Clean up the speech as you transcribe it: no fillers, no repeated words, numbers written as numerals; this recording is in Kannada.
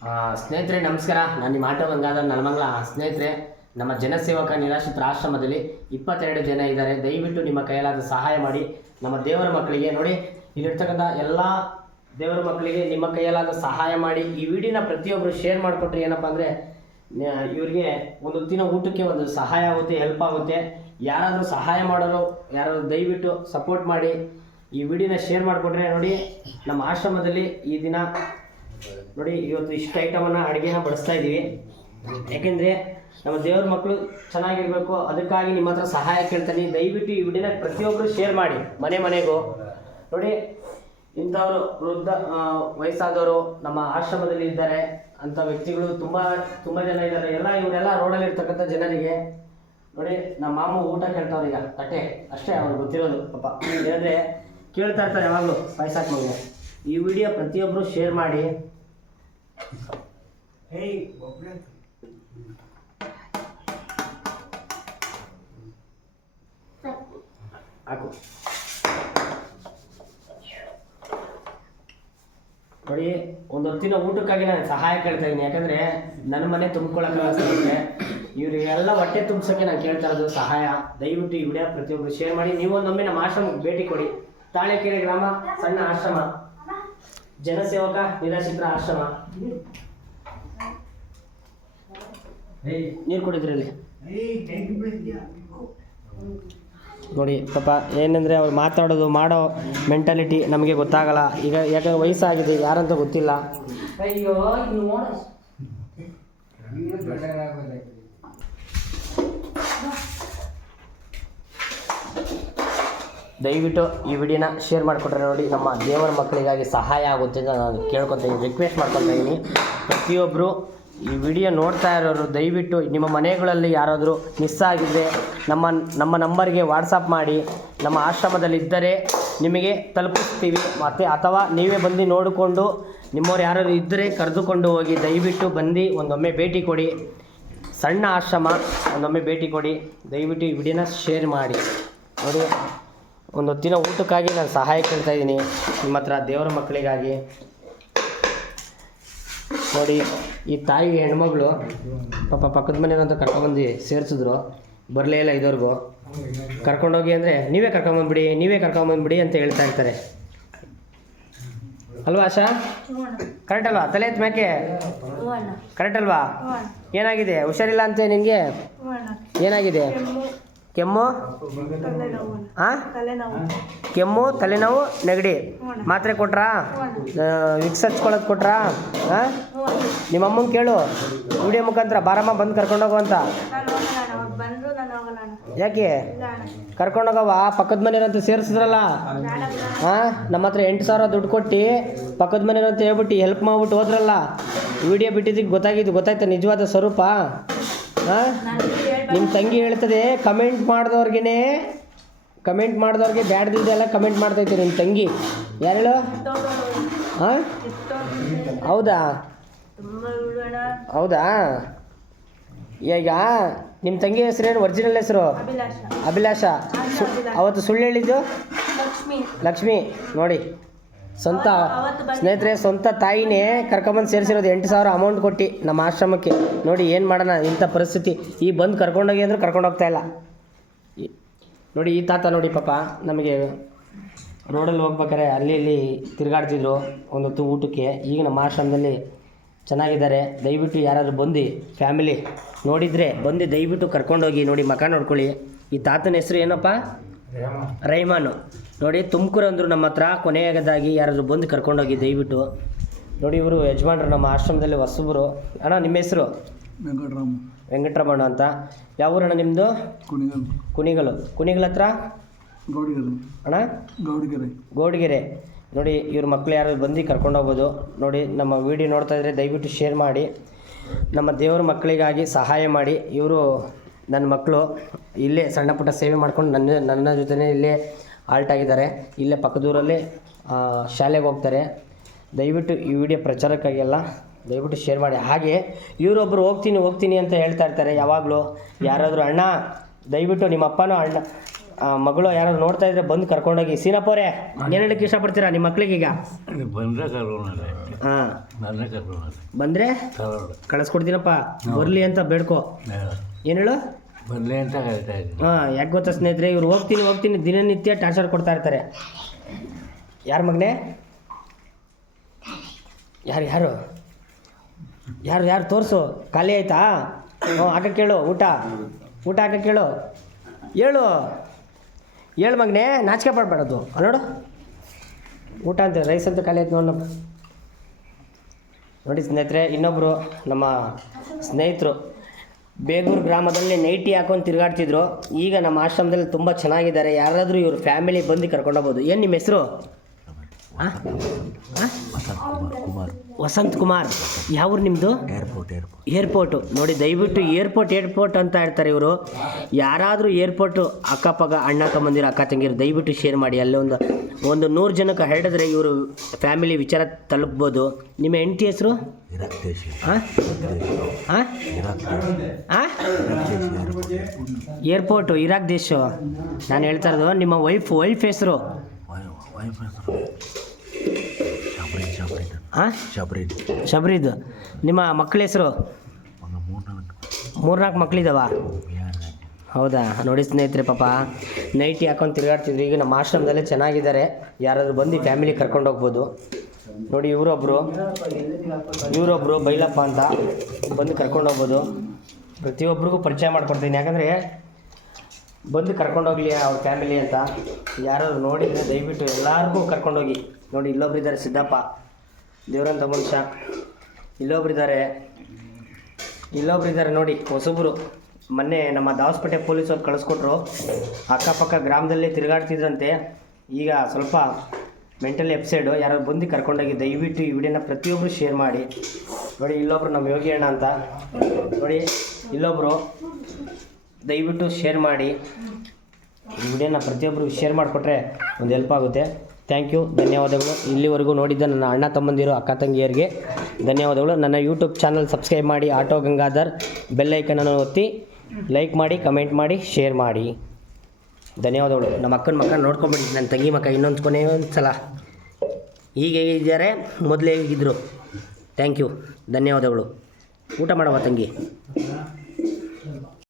ಸ್ನೇಹಿತರೆ ನಮಸ್ಕಾರ. ನಾನು ನಿಮ್ಮ ಆಟೋ ಗಂಗಾಧರ್ ನಲಮಂಗಲ. ಸ್ನೇಹಿತರೆ, ನಮ್ಮ ಜನಸೇವಕ ನಿರಾಶ್ರಿತರ ಆಶ್ರಮದಲ್ಲಿ 22 ಜನ ಇದ್ದಾರೆ. ದಯವಿಟ್ಟು ನಿಮ್ಮ ಕೈಲಾದ ಸಹಾಯ ಮಾಡಿ. ನಮ್ಮ ದೇವರ ಮಕ್ಕಳಿಗೆ ನೋಡಿ, ಇಲ್ಲಿರ್ತಕ್ಕಂಥ ಎಲ್ಲ ದೇವರ ಮಕ್ಕಳಿಗೆ ನಿಮ್ಮ ಕೈಯಲ್ಲಾದ ಸಹಾಯ ಮಾಡಿ. ಈ ವಿಡಿಯೋನ ಪ್ರತಿಯೊಬ್ಬರು ಶೇರ್ ಮಾಡಿಕೊಟ್ರೆ ಏನಪ್ಪ ಅಂದರೆ ಇವರಿಗೆ ಒಂದು ಹೊತ್ತಿನ ಊಟಕ್ಕೆ ಒಂದು ಸಹಾಯ ಆಗುತ್ತೆ, ಹೆಲ್ಪ್ ಆಗುತ್ತೆ. ಯಾರಾದರೂ ಸಹಾಯ ಮಾಡೋರು ಯಾರಾದರೂ ದಯವಿಟ್ಟು ಸಪೋರ್ಟ್ ಮಾಡಿ. ಈ ವಿಡಿಯೋನ ಶೇರ್ ಮಾಡಿಕೊಟ್ರೆ ನೋಡಿ, ನಮ್ಮ ಆಶ್ರಮದಲ್ಲಿ ಈ ದಿನ ನೋಡಿ ಇವತ್ತು ಇಷ್ಟು ಐಟಮನ್ನು ಅಡುಗೆನ ಬಡಿಸ್ತಾ ಇದ್ದೀವಿ. ಯಾಕೆಂದರೆ ನಮ್ಮ ದೇವ್ರ ಮಕ್ಕಳು ಚೆನ್ನಾಗಿರಬೇಕು, ಅದಕ್ಕಾಗಿ ನಿಮ್ಮ ಹತ್ರ ಸಹಾಯ ಕೇಳ್ತೀನಿ. ದಯವಿಟ್ಟು ಈ ವಿಡಿಯೋನ ಪ್ರತಿಯೊಬ್ಬರು ಶೇರ್ ಮಾಡಿ ಮನೆ ಮನೆಗೂ. ನೋಡಿ, ಇಂಥವರು ವೃದ್ಧ ವಯಸ್ಸಾದವರು ನಮ್ಮ ಆಶ್ರಮದಲ್ಲಿ ಇದ್ದಾರೆ ಅಂಥ ವ್ಯಕ್ತಿಗಳು ತುಂಬ ಜನ ಇದ್ದಾರೆ. ಇವರೆಲ್ಲ ರೋಡಲ್ಲಿ ಇರ್ತಕ್ಕಂಥ ಜನರಿಗೆ ನೋಡಿ, ನಮ್ಮ ಮಾಮ ಊಟ ಕೇಳ್ತಾವ್ರು. ಈಗ ತಟ್ಟೆ ಅಷ್ಟೇ ಅವ್ರಿಗೆ ಗೊತ್ತಿರೋದು. ಪಾಪ ಏನಂದರೆ ಕೇಳ್ತಾ ಇರ್ತಾರೆ ಯಾವಾಗಲೂ ವಯಸ್ಸಾಕ್ ಮಗು. ಈ ವಿಡಿಯೋ ಪ್ರತಿಯೊಬ್ಬರು ಶೇರ್ ಮಾಡಿ. ಹಾಕು ನೋಡಿ, ಒಂದು ಹೊತ್ತಿನ ಊಟಕ್ಕಾಗಿ ನಾನು ಸಹಾಯ ಕೇಳ್ತಾ ಇದ್ದೀನಿ. ಯಾಕಂದರೆ ನನ್ನ ಮನೆ ತುಂಬ್ಕೊಳ್ಳೋಕ್ಕಾಗುತ್ತೆ, ಇವರಿಗೆಲ್ಲ ಹೊಟ್ಟೆ ತುಂಬಿಸೋಕ್ಕೆ ನಾನು ಕೇಳ್ತಾ ಇರೋದು ಸಹಾಯ. ದಯವಿಟ್ಟು ಈ ವಿಡಿಯೋ ಪ್ರತಿಯೊಬ್ಬರು ಶೇರ್ ಮಾಡಿ. ನೀವೊಂದೊಮ್ಮೆ ನಮ್ಮ ಆಶ್ರಮಕ್ಕೆ ಭೇಟಿ ಕೊಡಿ. ತಾಳೆಕೆರೆ ಗ್ರಾಮ, ಸಣ್ಣ ಆಶ್ರಮ, ಜನಸೇವಕ ನಿರಾಶ್ರಿತರ ಆಶ್ರಮ. ನೀರು ಕುಡಿದ್ರಲ್ಲಿ ನೋಡಿ ಪಾಪ ಏನಂದರೆ ಅವ್ರು ಮಾತಾಡೋದು ಮಾಡೋ ಮೆಂಟಾಲಿಟಿ ನಮಗೆ ಗೊತ್ತಾಗಲ್ಲ. ಈಗ ಯಾಕಂದ್ರೆ ವಯಸ್ಸಾಗಿದೆ, ಯಾರಂತ ಗೊತ್ತಿಲ್ಲ. ಅಯ್ಯೋ, ದಯವಿಟ್ಟು ಈ ವಿಡಿಯೋನ ಶೇರ್ ಮಾಡಿಕೊಟ್ರೆ ನೋಡಿ, ನಮ್ಮ ದೇವರ ಮಕ್ಕಳಿಗಾಗಿ ಸಹಾಯ ಆಗುತ್ತೆ ಅಂತ ನಾನು ಕೇಳ್ಕೊತೀನಿ, ರಿಕ್ವೆಸ್ಟ್ ಮಾಡ್ಕೊತಾ ಇದ್ದೀನಿ. ಪ್ರತಿಯೊಬ್ಬರು ಈ ವಿಡಿಯೋ ನೋಡ್ತಾ ಇರೋರು ದಯವಿಟ್ಟು ನಿಮ್ಮ ಮನೆಗಳಲ್ಲಿ ಯಾರಾದರೂ ಮಿಸ್ ಆಗಿದ್ದರೆ ನಮ್ಮ ನಂಬರ್ಗೆ ವಾಟ್ಸಪ್ ಮಾಡಿ. ನಮ್ಮ ಆಶ್ರಮದಲ್ಲಿದ್ದರೆ ನಿಮಗೆ ತಲುಪಿಸ್ತೀವಿ. ಮತ್ತು ಅಥವಾ ನೀವೇ ಬಂದು ನೋಡಿಕೊಂಡು ನಿಮ್ಮವ್ರು ಯಾರಾದರೂ ಇದ್ದರೆ ಕರೆದುಕೊಂಡು ಹೋಗಿ. ದಯವಿಟ್ಟು ಬಂದು ಒಂದೊಮ್ಮೆ ಭೇಟಿ ಕೊಡಿ. ಸಣ್ಣ ಆಶ್ರಮ, ಒಂದೊಮ್ಮೆ ಭೇಟಿ ಕೊಡಿ. ದಯವಿಟ್ಟು ಈ ವಿಡಿಯೋನ ಶೇರ್ ಮಾಡಿ. ನೋಡಿ, ಒಂದು ಹೊತ್ತಿನ ಊಟಕ್ಕಾಗಿ ನಾನು ಸಹಾಯ ಕೇಳ್ತಾ ಇದ್ದೀನಿ ನಿಮ್ಮ ಹತ್ರ, ದೇವರ ಮಕ್ಕಳಿಗಾಗಿ. ನೋಡಿ, ಈ ತಾಯಿಗೆ ಹೆಣ್ಮಗಳು ಪಾಪ ಪಕ್ಕದ ಮನೆಯವ್ರಂತ ಕರ್ಕೊಂಬಂದು ಸೇರಿಸಿದ್ರು. ಬರಲೇ ಇಲ್ಲ ಇದುವರೆಗೂ. ಕರ್ಕೊಂಡೋಗಿ ಅಂದರೆ ನೀವೇ ಕರ್ಕೊಂಬಂದ್ಬಿಡಿ ಅಂತ ಹೇಳ್ತಾ ಇರ್ತಾರೆ ಅಲ್ವಾ ಆಶಾ? ಕರೆಕ್ಟ್ ಅಲ್ವಾ? ತಲೆ ಎತ್ತ ಮೇಕೆ ಕರೆಕ್ಟ್ ಅಲ್ವಾ? ಏನಾಗಿದೆ? ಹುಷಾರಿಲ್ಲ ಅಂತೆ ನಿನಗೆ? ಏನಾಗಿದೆ? ಕೆಮ್ಮು, ಕೆಮ್ಮು, ತಲೆನೋವು, ನೆಗಡಿ. ಮಾತ್ರೆ ಕೊಟ್ರಾ? ವಿಕ್ಸ್ ಹಚ್ಕೊಳ್ಳೋದು ಕೊಟ್ರಾ? ನಿಮ್ಮಮ್ಮಂಗೆ ಕೇಳು ವಿಡಿಯೋ ಮುಖಾಂತರ, ಬಾರಮ್ಮ ಬಂದು ಕರ್ಕೊಂಡೋಗು ಅಂತ. ಯಾಕೆ ಕರ್ಕೊಂಡೋಗವ? ಪಕ್ಕದ ಮನೆಯವ್ರಂತ ಸೇರಿಸಿದ್ರಲ್ಲ, ನಮ್ಮ ಹತ್ರ 8,000 ದುಡ್ಡು ಕೊಟ್ಟು ಪಕ್ಕದ ಮನೆಯವ್ರಂತ ಹೇಳ್ಬಿಟ್ಟು ಹೆಲ್ಪ್ ಮಾಡ್ಬಿಟ್ಟು ಹೋದ್ರಲ್ಲ. ವಿಡಿಯೋ ಬಿಟ್ಟಿದ್ದಕ್ಕೆ ಗೊತ್ತಾಯ್ತಾ ನಿಜವಾದ ಸ್ವರೂಪ? ನಿಮ್ಮ ತಂಗಿ ಹೇಳ್ತದೆ, ಕಮೆಂಟ್ ಮಾಡಿದವ್ರಿಗೆ ಬ್ಯಾಡ್ದಿದ್ದೆಲ್ಲ ಕಮೆಂಟ್ ಮಾಡ್ತೈತೆ ನಿಮ್ಮ ತಂಗಿ. ಯಾರು ಹೇಳು? ಹೌದಾ? ಈಗ ನಿಮ್ಮ ತಂಗಿ ಹೆಸರೇನು? ಒರಿಜಿನಲ್ ಹೆಸರು? ಅಭಿಲಾಷ. ಅವತ್ತು ಸುಳ್ಳು ಹೇಳಿದ್ದು ಲಕ್ಷ್ಮಿ. ನೋಡಿ, ಸ್ನೇಹಿತರೆ, ಸ್ವಂತ ತಾಯಿನೇ ಕರ್ಕೊಂಬಂದು ಸೇರಿಸಿರೋದು 8,000 ಅಮೌಂಟ್ ಕೊಟ್ಟು ನಮ್ಮ ಆಶ್ರಮಕ್ಕೆ. ನೋಡಿ ಏನು ಮಾಡೋಣ, ಇಂಥ ಪರಿಸ್ಥಿತಿ. ಈ ಬಂದು ಕರ್ಕೊಂಡೋಗಿ ಅಂದರೂ ಕರ್ಕೊಂಡೋಗ್ತಾ ಇಲ್ಲ. ನೋಡಿ, ಈ ತಾತ ನೋಡಿ ಪಾಪ ನಮಗೆ ರೋಡಲ್ಲಿ ಹೋಗ್ಬೇಕಾರೆ ಅಲ್ಲಿ ಇಲ್ಲಿ ತಿರುಗಾಡ್ತಿದ್ರು ಒಂದೊತ್ತು ಊಟಕ್ಕೆ. ಈಗ ನಮ್ಮ ಆಶ್ರಮದಲ್ಲಿ ಚೆನ್ನಾಗಿದ್ದಾರೆ. ದಯವಿಟ್ಟು ಯಾರಾದರೂ ಬಂದು ಫ್ಯಾಮಿಲಿ ನೋಡಿದರೆ ಬಂದು ದಯವಿಟ್ಟು ಕರ್ಕೊಂಡೋಗಿ. ನೋಡಿ, ಮಕ ನೋಡ್ಕೊಳ್ಳಿ. ಈ ತಾತನ ಹೆಸರು ಏನಪ್ಪ? ರೈಮಾನು. ನೋಡಿ, ತುಮಕೂರು ಅಂದರು ನಮ್ಮ ಹತ್ರ. ಕೊನೆಯದಾಗಿ ಯಾರಾದರೂ ಬಂದು ಕರ್ಕೊಂಡೋಗಿ ದಯವಿಟ್ಟು. ನೋಡಿ, ಇವರು ಯಜಮಾನ್ರು ನಮ್ಮ ಆಶ್ರಮದಲ್ಲಿ ಹೊಸಬರು. ಅಣ್ಣ, ನಿಮ್ಮ ಹೆಸರು? ವೆಂಕಟರಮಣ ಅಂತ. ಯಾವ ಊರಣ್ಣ ನಿಮ್ಮದು? ಕುಣಿಗಲ್ ಹತ್ರ ಅಣ್ಣ? ಗೌಡಿಗೆರೆ. ನೋಡಿ, ಇವ್ರ ಮಕ್ಕಳು ಯಾರು ಬಂದು ಕರ್ಕೊಂಡೋಗ್ಬೋದು. ನೋಡಿ, ನಮ್ಮ ವಿಡಿಯೋ ನೋಡ್ತಾ ಇದ್ದರೆ ದಯವಿಟ್ಟು ಶೇರ್ ಮಾಡಿ. ನಮ್ಮ ದೇವರ ಮಕ್ಕಳಿಗಾಗಿ ಸಹಾಯ ಮಾಡಿ. ಇವರು ನನ್ನ ಮಕ್ಕಳು ಇಲ್ಲೇ ಸಣ್ಣ ಪುಟ್ಟ ಸೇವೆ ಮಾಡ್ಕೊಂಡು ನನ್ನ ಜೊತೆನೇ ಇಲ್ಲೇ ಆಲ್ಟ್ ಆಗಿದ್ದಾರೆ. ಇಲ್ಲೇ ಪಕ್ಕದೂರಲ್ಲೇ ಶಾಲೆಗೆ ಹೋಗ್ತಾರೆ. ದಯವಿಟ್ಟು ಈ ವಿಡಿಯೋ ಪ್ರಚಾರಕ್ಕಾಗೆಲ್ಲ ದಯವಿಟ್ಟು ಶೇರ್ ಮಾಡಿ. ಹಾಗೆ ಇವರೊಬ್ಬರು ಹೋಗ್ತೀನಿ ಅಂತ ಹೇಳ್ತಾ ಇರ್ತಾರೆ ಯಾವಾಗಲೂ. ಯಾರಾದರೂ ಅಣ್ಣ ದಯವಿಟ್ಟು ನಿಮ್ಮ ಅಪ್ಪನೂ ಮಗಳು ಯಾರಾದ್ರು ನೋಡ್ತಾ ಇದ್ರೆ ಬಂದು ಕರ್ಕೊಂಡೋಗಿ. ಸೀನಪ್ಪ ಅವರೇ ಏನು ಹೇಳಕ್ಕೆ ಇಷ್ಟಪಡ್ತೀರಾ ನಿಮ್ಮ ಮಕ್ಳಿಗೆ ಈಗ? ಬಂದರೆ ಕರ್ಕೊಂಡ್ರೆ ಹಾಂ ಬಂದರೆ ಕರ್ಕೊಂಡ್ರೆ ಬಂದರೆ ಕಳಿಸ್ಕೊಡ್ತೀನಪ್ಪ, ಬರಲಿ ಅಂತ ಬೇಡ್ಕೊ. ಏನು ಹೇಳು? ಬರಲಿ ಅಂತ ಹೇಳ್ತಾ ಇದ್ದೀನಿ. ಹಾಂ, ಯಾಕೆ ಗೊತ್ತಾ ಸ್ನೇಹಿತರೆ, ಇವ್ರು ಹೋಗ್ತೀನಿ ದಿನನಿತ್ಯ ಟಾರ್ಚರ್ ಕೊಡ್ತಾ ಇರ್ತಾರೆ. ಯಾರ ಮಗನೇ? ಯಾರು ಯಾರು ಯಾರು ಯಾರು ತೋರಿಸು. ಖಾಲಿ ಆಯಿತಾ? ಹ್ಞೂ, ಹಾಕಕ್ಕೆ ಹೇಳು. ಊಟ ಹಾಕಕ್ಕೆ ಹೇಳು. ಹೇಳು ಮಗನೇ, ನಾಚಿಕೆ ಪಡಬೇಡದು. ನೋಡು, ಊಟ ಅಂತ ರೈಸ್ ಅಂತ ಖಾಲಿ ಆಯ್ತು ನೋಡಪ್ಪ. ನೋಡಿ ಸ್ನೇಹಿತರೆ, ಇನ್ನೊಬ್ಬರು ನಮ್ಮ ಸ್ನೇಹಿತರು ಬೇಗೂರು ಗ್ರಾಮದಲ್ಲಿ ನೈಟಿ ಹಾಕೊಂಡು ತಿರುಗಾಡ್ತಿದ್ರು. ಈಗ ನಮ್ಮ ಆಶ್ರಮದಲ್ಲಿ ತುಂಬ ಚೆನ್ನಾಗಿದ್ದಾರೆ. ಯಾರಾದರೂ ಇವ್ರ ಫ್ಯಾಮಿಲಿ ಬಂದು ಕರ್ಕೊಂಡೋಗ್ಬೋದು. ಏನು ನಿಮ್ಮ ಹೆಸರು? ವಸಂತ್ ಕುಮಾರ್. ಯಾವ್ರು ನಿಮ್ಮದು? ಏರ್ಪೋರ್ಟು. ನೋಡಿ, ದಯವಿಟ್ಟು ಏರ್ಪೋರ್ಟ್ ಅಂತ ಇರ್ತಾರೆ ಇವರು. ಯಾರಾದರೂ ಏರ್ಪೋರ್ಟು ಅಕ್ಕಪಕ್ಕ ಅಣ್ಣ ತಮ್ಮಂದಿರು ಅಕ್ಕ ತಂಗಿರು ದಯವಿಟ್ಟು ಶೇರ್ ಮಾಡಿ. ಅಲ್ಲಿ ಒಂದು 100 ಜನಕ್ಕೆ ಹರಡಿದ್ರೆ ಇವರು ಫ್ಯಾಮಿಲಿ ವಿಚಾರ ತಲುಪ್ಬೋದು. ನಿಮ್ಮ ಹೆಂಡತಿ ಹೆಸರು? ಏರ್ಪೋರ್ಟು ಇರಾಕ್ ದೇಶ. ನಾನು ಹೇಳ್ತಾ ಇರೋದು ನಿಮ್ಮ ವೈಫ್ ಹೆಸರು? ಶಬ್ರೀದ್. ನಿಮ್ಮ ಮಕ್ಕಳ ಹೆಸರು? 3-4 ಮಕ್ಕಳಿದಾವ? ಹೌದಾ? ನೋಡಿ ಸ್ನೇಹಿತರೆ, ಪಾಪ ನೈಟಿ ಹಾಕೊಂಡು ತಿರುಗಾಡ್ತಿದ್ರು. ಈಗ ನಮ್ಮ ಆಶ್ರಮದಲ್ಲೇ ಚೆನ್ನಾಗಿದ್ದಾರೆ. ಯಾರಾದರೂ ಬಂದು ಫ್ಯಾಮಿಲಿ ಕರ್ಕೊಂಡು ಹೋಗ್ಬೋದು. ನೋಡಿ, ಇವರೊಬ್ಬರು ಬೈಲಪ್ಪ ಅಂತ, ಬಂದು ಕರ್ಕೊಂಡು ಹೋಗ್ಬೋದು. ಪ್ರತಿಯೊಬ್ಬರಿಗೂ ಪರಿಚಯ ಮಾಡ್ಕೊಡ್ತೀನಿ, ಯಾಕಂದರೆ ಬಂದು ಕರ್ಕೊಂಡೋಗ್ಲಿ ಅವ್ರ ಫ್ಯಾಮಿಲಿ ಅಂತ. ಯಾರಾದ್ರು ನೋಡಿದರೆ ದಯವಿಟ್ಟು ಎಲ್ಲರಿಗೂ ಕರ್ಕೊಂಡೋಗಿ. ನೋಡಿ, ಇಲ್ಲೊಬ್ರಿದ್ದಾರೆ ಸಿದ್ದಪ್ಪ, ದೇವರಂತ ಮನುಷ್ಯ. ಇಲ್ಲೊಬ್ರಿದ್ದಾರೆ ನೋಡಿ, ಹೊಸಬರು. ಮೊನ್ನೆ ನಮ್ಮ ದಾವಸ್ಪೇಟೆ ಪೊಲೀಸವ್ರು ಕಳಿಸ್ಕೊಟ್ರು. ಅಕ್ಕಪಕ್ಕ ಗ್ರಾಮದಲ್ಲಿ ತಿರುಗಾಡ್ತಿದ್ರಂತೆ. ಈಗ ಸ್ವಲ್ಪ ಮೆಂಟಲಿ ಅಪ್ಸೈಡು. ಯಾರು ಬಂದು ಕರ್ಕೊಂಡೋಗಿ. ದಯವಿಟ್ಟು ಈ ವಿಡಿಯೋನ ಪ್ರತಿಯೊಬ್ಬರು ಶೇರ್ ಮಾಡಿ. ನೋಡಿ, ಇಲ್ಲೊಬ್ರು ನಮ್ಮ ಯೋಗಿ ಅಣ್ಣ ಅಂತ. ನೋಡಿ, ಇಲ್ಲೊಬ್ಬರು ದಯವಿಟ್ಟು ಶೇರ್ ಮಾಡಿ. ಈ ವಿಡಿಯೋನ ಪ್ರತಿಯೊಬ್ಬರು ಶೇರ್ ಮಾಡಿಕೊಟ್ರೆ ಒಂದು ಹೆಲ್ಪ್ ಆಗುತ್ತೆ. ಥ್ಯಾಂಕ್ ಯು, ಧನ್ಯವಾದಗಳು. ಇಲ್ಲಿವರೆಗೂ ನೋಡಿದ್ದ ನನ್ನ ಅಣ್ಣ ತಮ್ಮಂದಿರು ಅಕ್ಕ ತಂಗಿಯರಿಗೆ ಧನ್ಯವಾದಗಳು. ನನ್ನ ಯೂಟ್ಯೂಬ್ ಚಾನಲ್ ಸಬ್ಸ್ಕ್ರೈಬ್ ಮಾಡಿ, ಆಟೋ ಗಂಗಾಧರ್. ಬೆಲ್ಲೈಕನನ್ನು ಒತ್ತಿ, ಲೈಕ್ ಮಾಡಿ, ಕಮೆಂಟ್ ಮಾಡಿ, ಶೇರ್ ಮಾಡಿ. ಧನ್ಯವಾದಗಳು. ನಮ್ಮ ಅಕ್ಕನ ಮಕ್ಕ ನೋಡ್ಕೊಂಬಿಡಿ. ನನ್ನ ತಂಗಿ ಮಕ್ಕ ಇನ್ನೊಂದು ಕೊನೆ ಒಂದು ಸಲ ಈಗ ಹೇಗಿದ್ದಾರೆ, ಮೊದಲೇ ಹೇಗಿದ್ದರು. ಥ್ಯಾಂಕ್ ಯು, ಧನ್ಯವಾದಗಳು. ಊಟ ಮಾಡವ ತಂಗಿ.